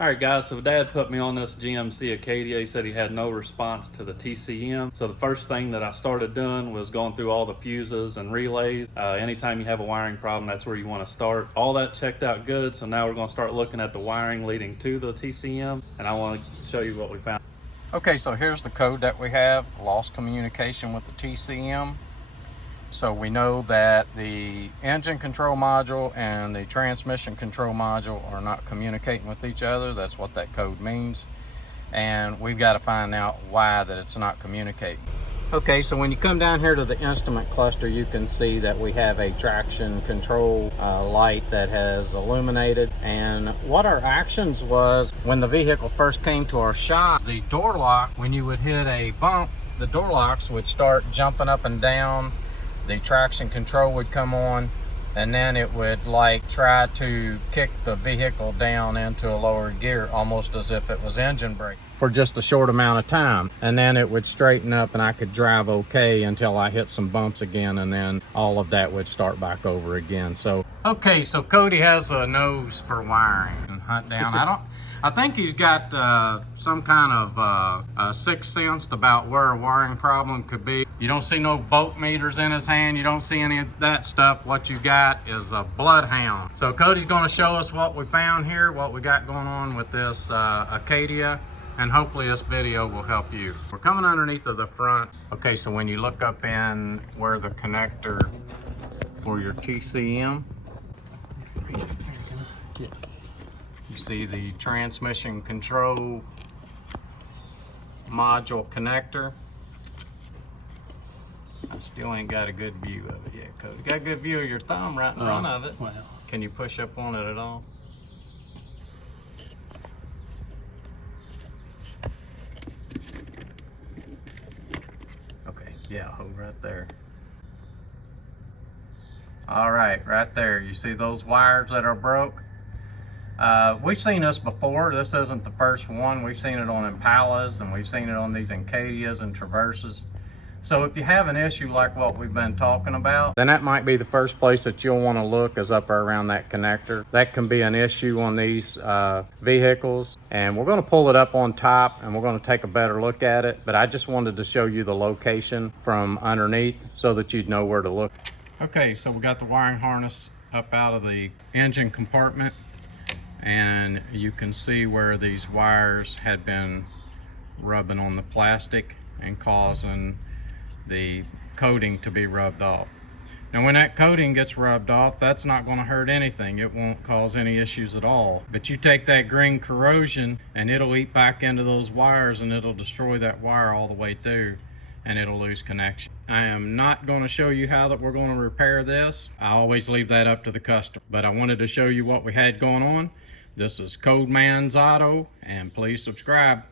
All right, guys, so Dad put me on this GMC Acadia. He said he had no response to the TCM. So the first thing that I started doing was going through all the fuses and relays. Anytime you have a wiring problem, that's where you want to start. All that checked out good, so now we're going to start looking at the wiring leading to the TCM, and I want to show you what we found. Okay, so here's the code that we have: lost communication with the TCM. So we know that the engine control module and the transmission control module are not communicating with each other. That's what that code means. And we've got to find out why that it's not communicating. Okay, so when you come down here to the instrument cluster, you can see that we have a traction control light that has illuminated. And what our actions was, when the vehicle first came to our shop, the door lock, when you would hit a bump, the door locks would start jumping up and down. The traction control would come on, and then it would like try to kick the vehicle down into a lower gear, almost as if it was engine brake, for just a short amount of time. And then it would straighten up and I could drive okay until I hit some bumps again, and then all of that would start back over again. So okay, so Cody has a nose for wiring and hunt down. I think he's got some kind of sixth sense about where a wiring problem could be. You don't see no voltmeters in his hand. You don't see any of that stuff. What you got is a bloodhound. So Cody's going to show us what we found here, what we got going on with this Acadia, and hopefully this video will help you. We're coming underneath of the front. Okay, so when you look up in where the connector for your TCM, you see the transmission control module connector. I still ain't got a good view of it yet, Cody. Got a good view of your thumb right in front of it. Wow. Can you push up on it at all? Okay, yeah, hold right there. All right, right there. You see those wires that are broke? We've seen this before. This isn't the first one. We've seen it on Impalas, and we've seen it on these Acadias and Traverses. So if you have an issue like what we've been talking about, then that might be the first place that you'll want to look, is up around that connector. That can be an issue on these vehicles, and we're going to pull it up on top and we're going to take a better look at it. But I just wanted to show you the location from underneath so that you'd know where to look. Okay, so we got the wiring harness up out of the engine compartment, and you can see where these wires had been rubbing on the plastic and causing the coating to be rubbed off. Now when that coating gets rubbed off, that's not going to hurt anything. It won't cause any issues at all. But you take that green corrosion and it'll eat back into those wires, and it'll destroy that wire all the way through, and it'll lose connection. I am not going to show you how that we're going to repair this. I always leave that up to the customer, but I wanted to show you what we had going on. This is Codeman's Auto, and please subscribe.